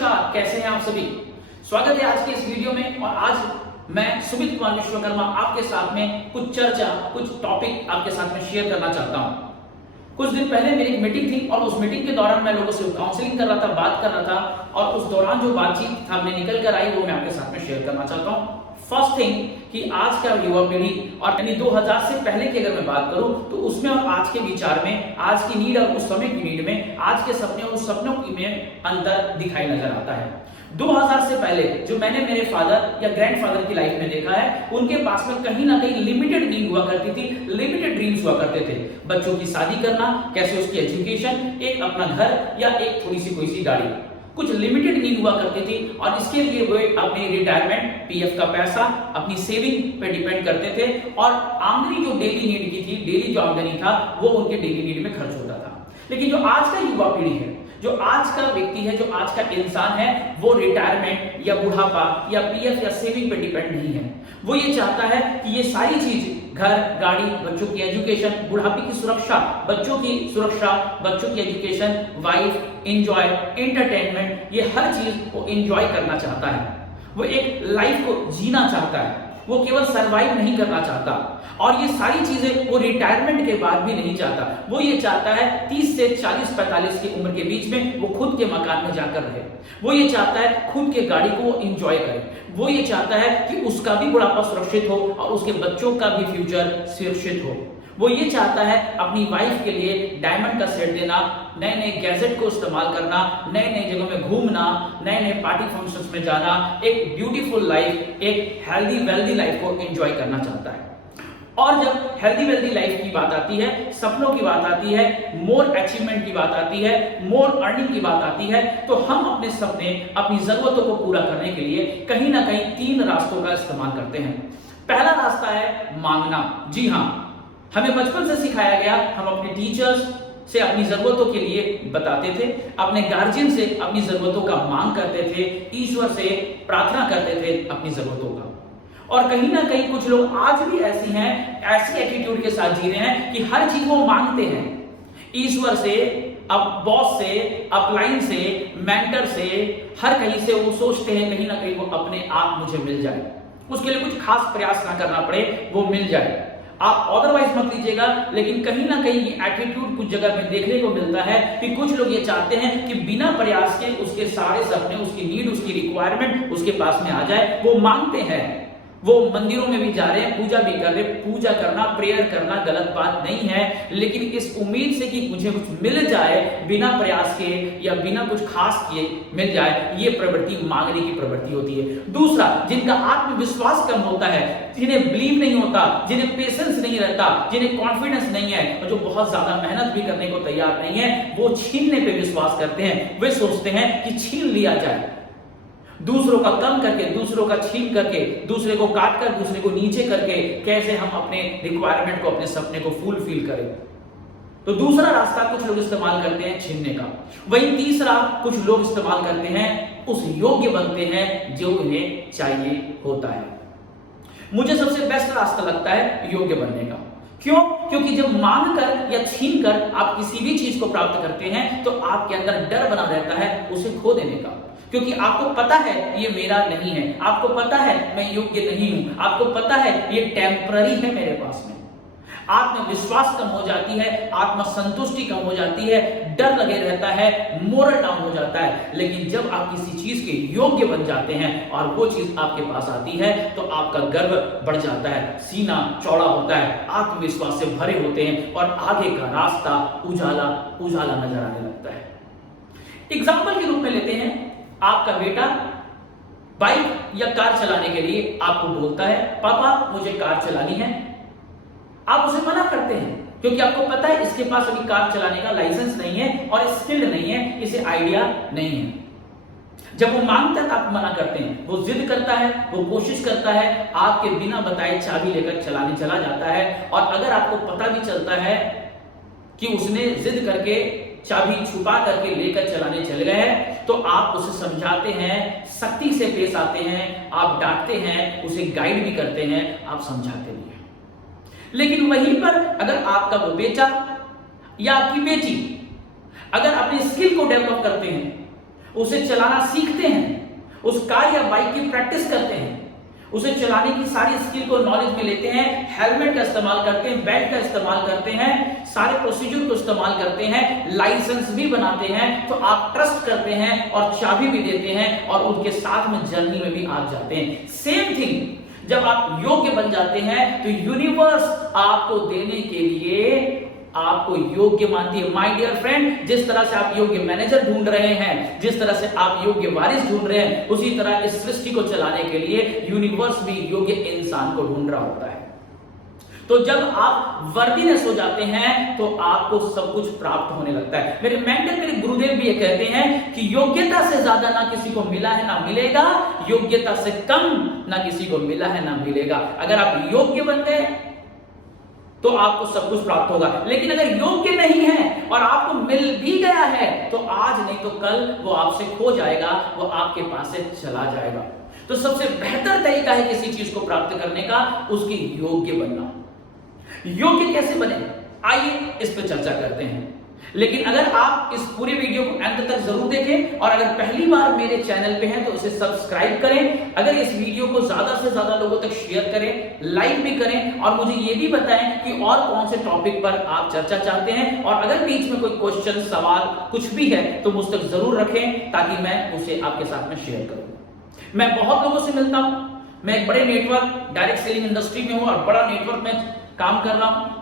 नमस्कार, कैसे हैं आप सभी। स्वागत है आज के इस वीडियो में। और आज मैं सुमित कुमार विश्वकर्मा आपके साथ में कुछ चर्चा, कुछ टॉपिक आपके साथ में शेयर करना चाहता हूं। कुछ दिन पहले मेरी एक मीटिंग थी और उस मीटिंग के दौरान मैं लोगों से काउंसलिंग कर रहा था, बात कर रहा था, और उस दौरान जो बातचीत सामने निकल कर आई वो मैं आपके साथ में शेयर करना चाहता हूं। फर्स्ट थिंग कि आज का युवा पीढ़ी और यानी 2000 से पहले की अगर मैं बात करूं तो उसमें और आज के विचार में, आज की नीड और उस समय की नीड में, आज के सपने और उस सपनों में अंतर दिखाई नजर आता है। 2000 से पहले जो मैंने मेरे फादर या ग्रैंडफादर की लाइफ में देखा है, उनके पास में कहीं ना कहीं लिमिटेड नीड हुआ करती थी, लिमिटेड ड्रीम्स हुआ करते थे। बच्चों की शादी करना, कैसे उसकी एजुकेशन, एक अपना घर या एक थोड़ी सी कोई सी गाड़ी, कुछ लिमिटेड नीड हुआ करती थी। और इसके लिए वो अपनी रिटायरमेंट, पीएफ का पैसा, अपनी सेविंग पे डिपेंड करते थे। और आमदनी जो डेली नीड की थी, डेली जो आमदनी था वो उनके डेली नीड में खर्च होता था। लेकिन जो आज का युवा पीढ़ी है, जो आज का व्यक्ति है, जो आज का इंसान है, वो रिटायरमेंट या बुढ़ापा या पीएफ या सेविंग पे डिपेंड नहीं है। वो ये चाहता है कि ये सारी चीज, घर, गाड़ी, बच्चों की एजुकेशन, बुढ़ापे की सुरक्षा, बच्चों की सुरक्षा, बच्चों की एजुकेशन, वाइफ, एंजॉय, एंटरटेनमेंट, ये हर चीज वो एंजॉय करना चाहता है। वो एक लाइफ को जीना चाहता है, वो केवल सरवाइव नहीं करना चाहता। और ये सारी चीजें वो रिटायरमेंट के बाद भी नहीं चाहता। वो ये चाहता है 30 से 40-45 की उम्र के बीच में वो खुद के मकान में जाकर रहे। वो ये चाहता है खुद के गाड़ी को वो एंजॉय करे। वो ये चाहता है कि उसका भी बुढ़ापा सुरक्षित हो और उसके बच्चों का भी फ्यूचर सुरक्षित हो। वो ये चाहता है अपनी वाइफ के लिए डायमंड का सेट देना, नए नए गैजेट को इस्तेमाल करना, नए नए जगहों में घूमना, नए नए पार्टी फंक्शंस में जाना, एक ब्यूटीफुल लाइफ, एक हेल्दी वेल्दी लाइफ को एंजॉय करना चाहता है। और जब हेल्दी वेल्दी लाइफ की बात आती है, सपनों की बात आती है, मोर अचीवमेंट की बात आती है, मोर अर्निंग की बात आती है, तो हम अपने सपने, अपनी जरूरतों को पूरा करने के लिए कहीं ना कहीं 3 रास्तों का इस्तेमाल करते हैं। पहला रास्ता है मांगना। जी हाँ, हमें बचपन से सिखाया गया, हम अपने टीचर्स से अपनी जरूरतों के लिए बताते थे, अपने गार्जियन से अपनी जरूरतों का मांग करते थे, ईश्वर से प्रार्थना करते थे अपनी जरूरतों का। और कहीं ना कहीं कुछ लोग आज भी ऐसी हैं, ऐसी एटीट्यूड के साथ जी रहे हैं कि हर चीज वो मांगते हैं, ईश्वर से, अब बॉस से, अपलाइन से, मेंटर से, हर कहीं से वो सोचते हैं कहीं ना कहीं वो अपने आप मुझे मिल जाए, उसके लिए कुछ खास प्रयास ना करना पड़े, वो मिल जाए। आप अदरवाइज मत लीजिएगा, लेकिन कहीं ना कहीं ये एटीट्यूड कुछ जगह पे देखने को मिलता है कि कुछ लोग ये चाहते हैं कि बिना प्रयास के उसके सारे सपने, उसकी नीड, उसकी रिक्वायरमेंट उसके पास में आ जाए। वो मांगते हैं, वो मंदिरों में भी जा रहे हैं, पूजा भी कर रहे हैं। पूजा करना, प्रेयर करना गलत बात नहीं है, लेकिन इस उम्मीद से कि मुझे कुछ मिल जाए, बिना प्रयास के या बिना कुछ खास किए मिल जाए, ये प्रवृत्ति मांगने की प्रवृत्ति होती है। दूसरा, जिनका आत्मविश्वास कम होता है, जिन्हें बिलीव नहीं होता, जिन्हें पेशेंस नहीं रहता, जिन्हें कॉन्फिडेंस नहीं है, और जो बहुत ज्यादा मेहनत भी करने को तैयार नहीं है, वो छीनने पे विश्वास करते हैं। वे सोचते हैं कि छीन लिया जाए, दूसरों का कम करके, दूसरों का छीन करके, दूसरे को काट कर, दूसरे को नीचे करके कैसे हम अपने रिक्वायरमेंट को, अपने सपने को फुलफिल करें। तो दूसरा रास्ता कुछ लोग इस्तेमाल करते हैं छीनने का। वहीं तीसरा कुछ लोग इस्तेमाल करते हैं, उस योग्य बनते हैं जो उन्हें चाहिए होता है। मुझे सबसे बेस्ट रास्ता लगता है योग्य बनने का। क्यों? क्योंकि जब मांग कर या छीन कर आप किसी भी चीज को प्राप्त करते हैं तो आपके अंदर डर बना रहता है उसे खो देने का। क्योंकि आपको पता है ये मेरा नहीं है, आपको पता है मैं योग्य नहीं हूं, आपको पता है ये टेम्पररी है मेरे पास में। आत्मविश्वास कम हो जाती है, आत्मसंतुष्टि कम हो जाती है, डर लगे रहता है, मोरल डाउन हो जाता है। लेकिन जब आप किसी चीज के योग्य बन जाते हैं और वो चीज आपके पास आती है तो आपका गर्व बढ़ जाता है, सीना चौड़ा होता है, आत्मविश्वास से भरे होते हैं और आगे का रास्ता उजाला उजाला नजर आने लगता है। एग्जाम्पल के रूप में लेते हैं, आपका बेटा बाइक या कार चलाने के लिए आपको बोलता है, पापा मुझे कार चलानी है। आप उसे मना करते हैं क्योंकि आपको पता है इसके पास अभी कार चलाने का लाइसेंस नहीं है और स्किल्ड नहीं है, इसे आइडिया नहीं है। जब वो मांगता है तो आप मना करते हैं, वो जिद करता है, वो कोशिश करता है, आपके बिना बताए चाबी लेकर चलाने चला जाता है। और अगर आपको पता भी चलता है कि उसने जिद करके चाबी छुपा करके लेकर चलाने चल गए हैं, तो आप उसे समझाते हैं, सख्ती से पेश आते हैं, आप डांटते हैं, उसे गाइड भी करते हैं, आप समझाते भी हैं। लेकिन वहीं पर अगर आपका वो बेटा या आपकी बेटी अगर अपनी स्किल को डेवलप करते हैं, उसे चलाना सीखते हैं, उस कार या बाइक की प्रैक्टिस करते हैं, उसे चलाने की सारी स्किल को नॉलेज में लेते हैं, हेलमेट का इस्तेमाल करते हैं, बेल्ट का इस्तेमाल करते हैं, सारे प्रोसीजर को इस्तेमाल करते हैं, लाइसेंस भी बनाते हैं, तो आप ट्रस्ट करते हैं और चाबी भी देते हैं और उनके साथ में जर्नी में भी आप जाते हैं। सेम थिंग जब आप योग्य बन जाते हैं तो यूनिवर्स आपको देने के लिए आपको योग्य मानती है। माय डियर फ्रेंड, जिस तरह से आप योग्य मैनेजर ढूंढ रहे हैं, जिस तरह से आप योग्य वारिस ढूंढ रहे हैं, उसी तरह इस सृष्टि को चलाने के लिए यूनिवर्स भी योग्य इंसान को ढूंढ रहा होता है। तो जब आप वर्दीनेस हो जाते हैं तो आपको सब कुछ प्राप्त होने लगता है। मेरे मेंटर, मेरे गुरुदेव भी ये कहते हैं कि योग्यता से ज्यादा ना किसी को मिला है ना मिलेगा, योग्यता से कम ना किसी को मिला है ना मिलेगा। अगर आप योग्य बन गए तो आपको सब कुछ प्राप्त होगा, लेकिन अगर योग्य नहीं है और आपको मिल भी गया है तो आज नहीं तो कल वो आपसे खो जाएगा, वो आपके पास से चला जाएगा। तो सबसे बेहतर तरीका है किसी चीज को प्राप्त करने का, उसकी योग्य बनना। योग्य कैसे बने, आइए इस पर चर्चा करते हैं। लेकिन अगर आप इस पूरी वीडियो को अंत तक जरूर देखें और अगर पहली बार मेरे चैनल पे हैं तो उसे सब्सक्राइब करें। अगर इस वीडियो को ज्यादा से ज्यादा लोगों तक शेयर करें, लाइक भी करें और मुझे ये भी बताएं कि और कौन से टॉपिक पर आप चर्चा चाहते हैं। और अगर बीच में कोई क्वेश्चन, सवाल कुछ भी है तो मुझ तक जरूर रखें ताकि मैं उसे आपके साथ में शेयर करूं। मैं बहुत लोगों से मिलता हूं, मैं एक बड़े नेटवर्क डायरेक्ट सेलिंग इंडस्ट्री में हूं और बड़ा नेटवर्क में काम कर रहा हूं।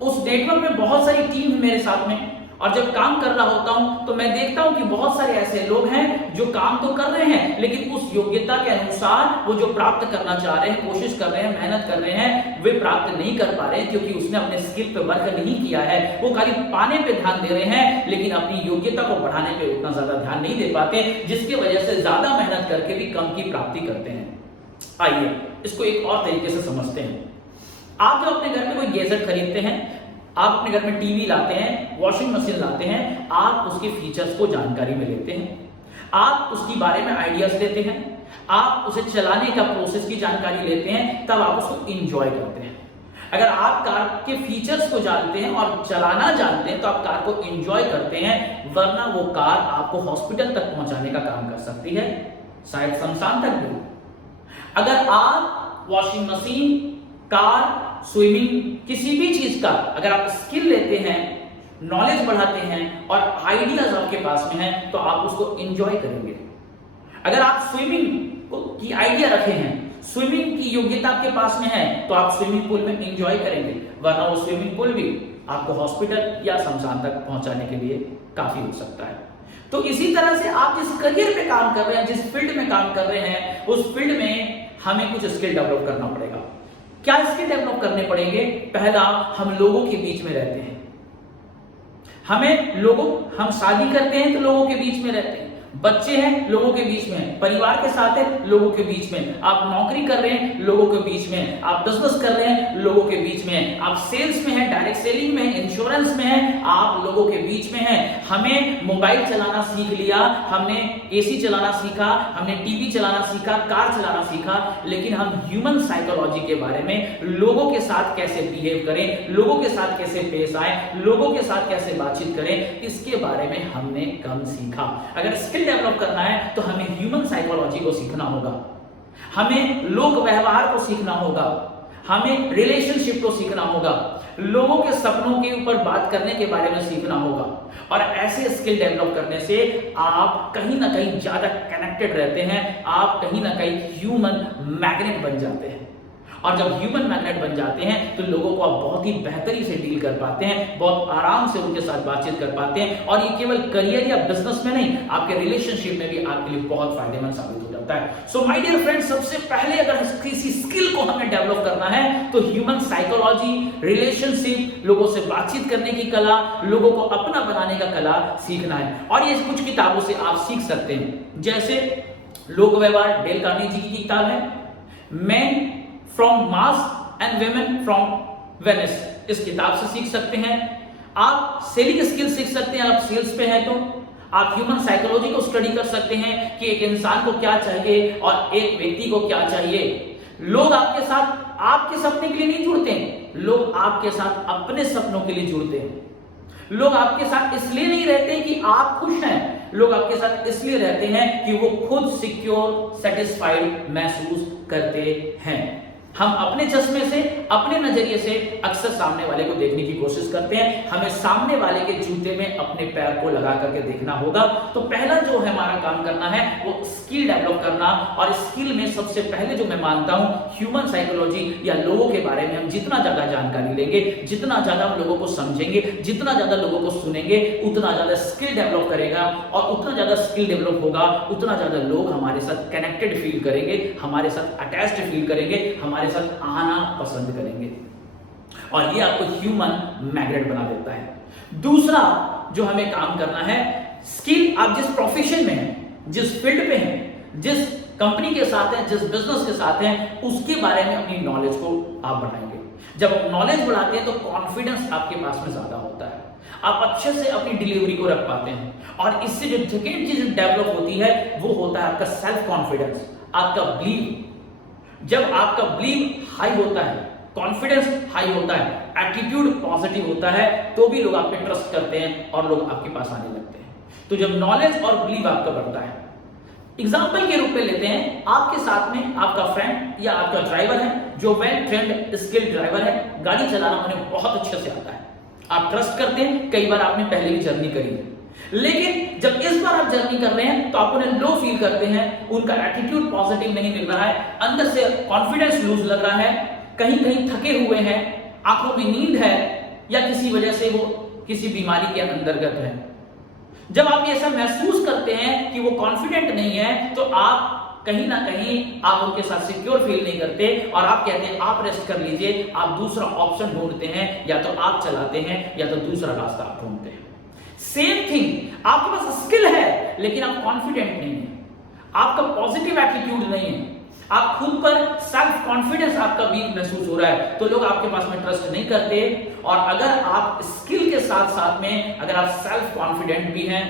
उस नेटवर्क में बहुत सारी टीम है मेरे साथ में, और जब काम कर रहा होता हूं तो मैं देखता हूं कि बहुत सारे ऐसे लोग हैं जो काम तो कर रहे हैं लेकिन उस योग्यता के अनुसार वो जो प्राप्त करना चाह रहे हैं, कोशिश कर रहे हैं, मेहनत कर रहे हैं, वे प्राप्त नहीं कर पा रहे हैं क्योंकि उसने अपने स्किल पे वर्क नहीं किया है। वो खाली पाने पे ध्यान दे रहे हैं लेकिन अपनी योग्यता को बढ़ाने पे उतना ज्यादा ध्यान नहीं दे पाते, जिसकी वजह से ज्यादा मेहनत करके भी कम की प्राप्ति करते हैं। आइए इसको एक और तरीके से समझते हैं। आप जो अपने घर में कोई गैजेट खरीदते हैं, आप अपने घर में टीवी लाते हैं, वॉशिंग मशीन लाते हैं, आप उसके फीचर्स को जानकारी में लेते हैं, आप उसके बारे में आइडियाज लेते हैं, आप उसे चलाने का प्रोसेस की जानकारी लेते हैं, तब आप उसको एंजॉय करते हैं। अगर आप कार के फीचर्स को जानते हैं और चलाना जानते हैं तो आप कार को एंजॉय करते हैं, वरना वो कार आपको हॉस्पिटल तक पहुंचाने का काम कर सकती है, शायद शमशान तक भी। अगर आप वॉशिंग मशीन, कार, स्विमिंग, किसी भी चीज का अगर आप स्किल लेते हैं, नॉलेज बढ़ाते हैं और आइडियाज आपके पास में है तो आप उसको एंजॉय करेंगे। अगर आप स्विमिंग की आइडिया रखे हैं, स्विमिंग की योग्यता आपके पास में है तो आप स्विमिंग पूल में एंजॉय करेंगे, वरना वो स्विमिंग पूल भी आपको हॉस्पिटल या शमशान तक पहुंचाने के लिए काफी हो सकता है। तो इसी तरह से आप जिस करियर पे काम कर रहे हैं, जिस फील्ड में काम कर रहे हैं, उस फील्ड में हमें कुछ स्किल डेवलप करना पड़ेगा। क्या स्किल डेवलप करने पड़ेंगे? पहला, हम लोगों के बीच में रहते हैं। हम शादी करते हैं तो लोगों के बीच में रहते हैं, बच्चे हैं लोगों के बीच में, परिवार के साथ है लोगों के बीच में, आप नौकरी कर रहे हैं लोगों के बीच में, आप बिजनेस कर रहे हैं लोगों के बीच में, आप सेल्स में हैं, डायरेक्ट सेलिंग में हैं, इंश्योरेंस में हैं, आप लोगों के बीच में हैं। हमें मोबाइल चलाना सीख लिया, हमने एसी चलाना सीखा, हमने टीवी चलाना सीखा, कार चलाना सीखा, लेकिन हम ह्यूमन साइकोलॉजी के बारे में, लोगों के साथ कैसे बिहेव करें, लोगों के साथ कैसे पेश आए, लोगों के साथ कैसे बातचीत करें, इसके बारे में हमने कम सीखा। अगर स्किल डेवलप करना है तो हमें ह्यूमन साइकोलॉजी को सीखना होगा, हमें लोक व्यवहार को सीखना होगा, हमें रिलेशनशिप को सीखना होगा, लोगों के सपनों के ऊपर बात करने के बारे में सीखना होगा। और ऐसे स्किल डेवलप करने से आप कहीं ना कहीं ज्यादा कनेक्टेड रहते हैं, आप कहीं ना कहीं ह्यूमन मैग्नेट बन जाते हैं। और जब ह्यूमन मैग्नेट बन जाते हैं तो लोगों को आप बहुत ही बेहतरी से डील कर पाते हैं, बहुत आराम से उनके साथ बातचीत कर पाते हैं। और ये केवल करियर या बिजनेस में नहीं, आपके रिलेशनशिप में भी आपके लिए बहुत फायदेमंद साबित हो जाता है। सो माय डियर फ्रेंड्स, सबसे पहले अगर किसी स्किल को हमें डेवलप करना है तो ह्यूमन साइकोलॉजी, रिलेशनशिप, लोगों से बातचीत करने की कला, लोगों को अपना बनाने का कला सीखना है। और ये कुछ किताबों से आप सीख सकते हैं, जैसे लोक व्यवहार, डेल कार्नेगी की किताब है, man from Mars and women from Venice, इस किताब से सीख सकते हैं। आप सेलिंग स्किल सीख सकते हैं, आप सेल्स पे हैं तो आप ह्यूमन साइकोलॉजी को स्टडी कर सकते हैं कि एक इंसान को क्या चाहिए और एक व्यक्ति को क्या चाहिए। लोग आपके साथ आपके सपने के लिए नहीं जुड़ते हैं, लोग आपके साथ अपने सपनों के लिए जुड़ते हैं। लोग आपके साथ इसलिए नहीं रहते कि आप खुश हैं, लोग आपके साथ इसलिए रहते हैं कि वो खुद सिक्योर, सेटिस्फाइड महसूस करते हैं। हम अपने चश्मे से, अपने नजरिए से अक्सर सामने वाले को देखने की कोशिश करते हैं। हमें सामने वाले के जूते में अपने पैर को लगा करके देखना होगा। तो पहला जो हमारा काम करना है वो स्किल डेवलप करना, और स्किल में सबसे पहले जो मैं मानता हूं, ह्यूमन साइकोलॉजी या लोगों के बारे में हम जितना ज्यादा जानकारी लेंगे, जितना ज्यादा हम लोगों को समझेंगे, जितना ज्यादा लोगों को सुनेंगे, उतना ज्यादा स्किल डेवलप करेगा, और उतना ज्यादा स्किल डेवलप होगा, उतना ज्यादा लोग हमारे साथ कनेक्टेड फील करेंगे, हमारे साथ अटैच्ड फील करेंगे, हमारे साथ आना पसंद करेंगे, और ये आपको ह्यूमन मैग्नेट बना देता है। दूसरा जो हमें काम करना है, स्किल आप जिस प्रोफेशन में हैं, जिस फील्ड पे हैं, जिस कंपनी के साथ हैं, जिस बिजनेस के साथ हैं, उसके बारे में अपनी नॉलेज को आप बढ़ाएंगे। जब आप नॉलेज बढ़ाते हैं तो कॉन्फिडेंस आपके पास में ज्यादा होता है, आप अच्छे से अपनी डिलीवरी को रख पाते हैं, और इससे जो सेकेंड चीज डेवलप होती है वो होता है आपका सेल्फ कॉन्फिडेंस, आपका बिलीव। जब आपका बिलीव हाई होता है, कॉन्फिडेंस हाई होता है, एटीट्यूड पॉजिटिव होता है, तो भी लोग आप पे ट्रस्ट करते हैं और लोग आपके पास आने लगते हैं। तो जब नॉलेज और बिलीव आपका बढ़ता है, एग्जाम्पल के रूप में लेते हैं, आपके साथ में आपका फ्रेंड या आपका ड्राइवर है जो वेल ट्रेंड स्किल्ड ड्राइवर है, गाड़ी चलाना उन्हें बहुत अच्छे से आता है, आप ट्रस्ट करते हैं, कई बार आपने पहले भी जर्नी करी है, लेकिन जब इस बार आप जर्नी कर रहे हैं तो आप उन्हें लो फील करते हैं, उनका एटीट्यूड पॉजिटिव नहीं मिल रहा है, अंदर से कॉन्फिडेंस लूज लग रहा है, कहीं कहीं थके हुए हैं, आंखों में नींद है, या किसी वजह से वो किसी बीमारी के अंतर्गत है। जब आप ऐसा महसूस करते हैं कि वो कॉन्फिडेंट नहीं है, तो आप कहीं ना कहीं आप उनके साथ सिक्योर फील नहीं करते, और आप कहते हैं आप रेस्ट कर लीजिए, आप दूसरा ऑप्शन ढूंढते हैं, या तो आप चलाते हैं या तो दूसरा रास्ता आप ढूंढते हैं। सेम थिंग, आपके पास स्किल है लेकिन आप कॉन्फिडेंट नहीं है, आपका पॉजिटिव एटीट्यूड नहीं है, आप खुद पर सेल्फ कॉन्फिडेंस आपका वीक महसूस हो रहा है, तो लोग आपके पास में ट्रस्ट नहीं करते। और अगर आप स्किल के साथ साथ में अगर आप सेल्फ कॉन्फिडेंट भी हैं,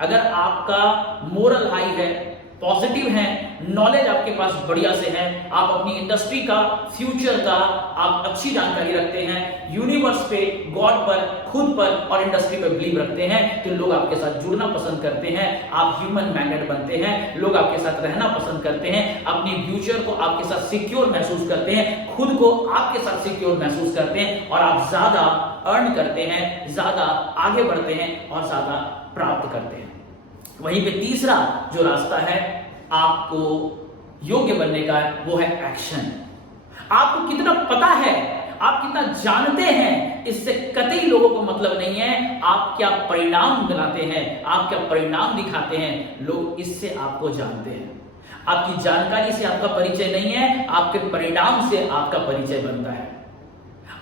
अगर आपका मोरल हाई है, पॉजिटिव है, नॉलेज आपके पास बढ़िया से है, आप अपनी इंडस्ट्री का, फ्यूचर का आप अच्छी जानकारी रखते हैं, यूनिवर्स पे, गॉड पर, खुद पर और इंडस्ट्री पे बिलीव रखते हैं, तो लोग आपके साथ जुड़ना पसंद करते हैं, आप ह्यूमन मैग्नेट बनते हैं, लोग आपके साथ रहना पसंद करते हैं, अपनी फ्यूचर को आपके साथ सिक्योर महसूस करते हैं, खुद को आपके साथ सिक्योर महसूस करते हैं, और आप ज्यादा अर्न करते हैं, ज्यादा आगे बढ़ते हैं और ज्यादा प्राप्त करते हैं। वहीं पे तीसरा जो रास्ता है आपको योग्य बनने का, वो है एक्शन। आपको कितना पता है, आप कितना जानते हैं, इससे कतई लोगों को मतलब नहीं है, आप क्या परिणाम बनाते हैं, आप क्या परिणाम दिखाते हैं, लोग इससे आपको जानते हैं। आपकी जानकारी से आपका परिचय नहीं है, आपके परिणाम से आपका परिचय बनता है।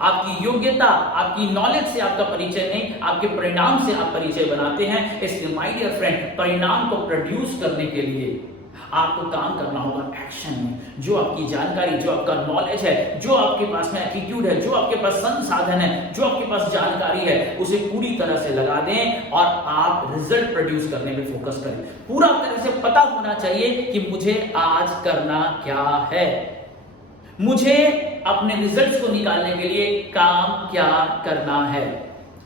आपकी योग्यता, आपकी नॉलेज से आपका परिचय नहीं, आपके परिणाम से आप परिचय बनाते हैं। इसलिए माय डियर फ्रेंड, परिणाम को प्रोड्यूस करने के लिए आपको काम करना होगा एक्शन में। जो आपकी जानकारी, जो आपका नॉलेज है, जो आपके पास में एटीट्यूड है, जो आपके पास संसाधन है, जो आपके पास जानकारी है, उसे पूरी तरह से लगा दें और आप रिजल्ट प्रोड्यूस करने में फोकस करें। पूरा तरह से पता होना चाहिए कि मुझे आज करना क्या है, मुझे अपने रिजल्ट्स को निकालने के लिए काम क्या करना है।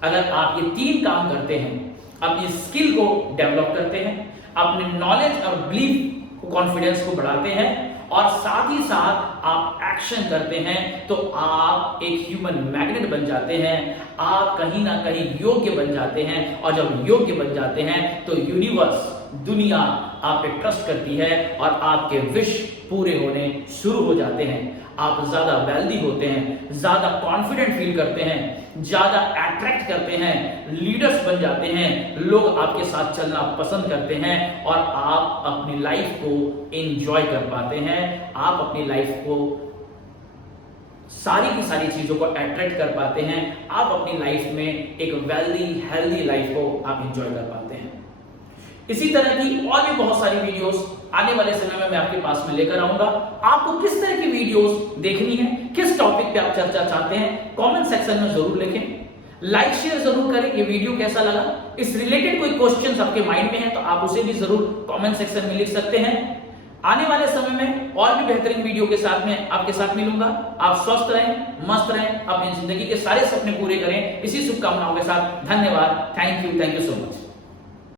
अगर आप ये तीन काम करते हैं, अपनी स्किल को डेवलप करते हैं, अपने नॉलेज और बिलीफ कॉन्फिडेंस को बढ़ाते हैं, और साथ ही साथ आप एक्शन करते हैं, तो आप एक ह्यूमन मैग्नेट बन जाते हैं, आप कहीं ना कहीं योग्य बन जाते हैं। और जब योग्य बन जाते हैं तो यूनिवर्स, दुनिया आप पे ट्रस्ट करती है और आपके विश पूरे होने शुरू हो जाते हैं। आप ज्यादा वेल्दी होते हैं, ज्यादा कॉन्फिडेंट फील करते हैं, ज्यादा अट्रैक्ट करते हैं, लीडर्स बन जाते हैं, लोग आपके साथ चलना पसंद करते हैं, और आप अपनी लाइफ को एंजॉय कर पाते हैं। आप अपनी लाइफ को सारी की सारी चीजों को अट्रैक्ट कर पाते हैं। आप अपनी लाइफ में एक वेल्दी, हेल्दी लाइफ को आप एंजॉय कर पाते हैं। इसी तरह की और भी बहुत सारी वीडियोस आने वाले समय में मैं आपके पास में लेकर आऊंगा। आपको किस तरह की वीडियोस देखनी है, किस टॉपिक पे आप चर्चा चाहते हैं, कमेंट सेक्शन में जरूर लिखें। लाइक शेयर जरूर करें। ये वीडियो कैसा लगा, इस रिलेटेड कोई क्वेश्चंस आपके माइंड में है तो आप उसे भी जरूर कमेंट सेक्शन में लिख सकते हैं। आने वाले समय में और भी बेहतरीन वीडियो के साथ में आपके साथ मिलूंगा। आप स्वस्थ रहें, मस्त रहें, अपनी जिंदगी के सारे सपने पूरे करें। इसी शुभकामनाओं के साथ धन्यवाद। Thank you so much.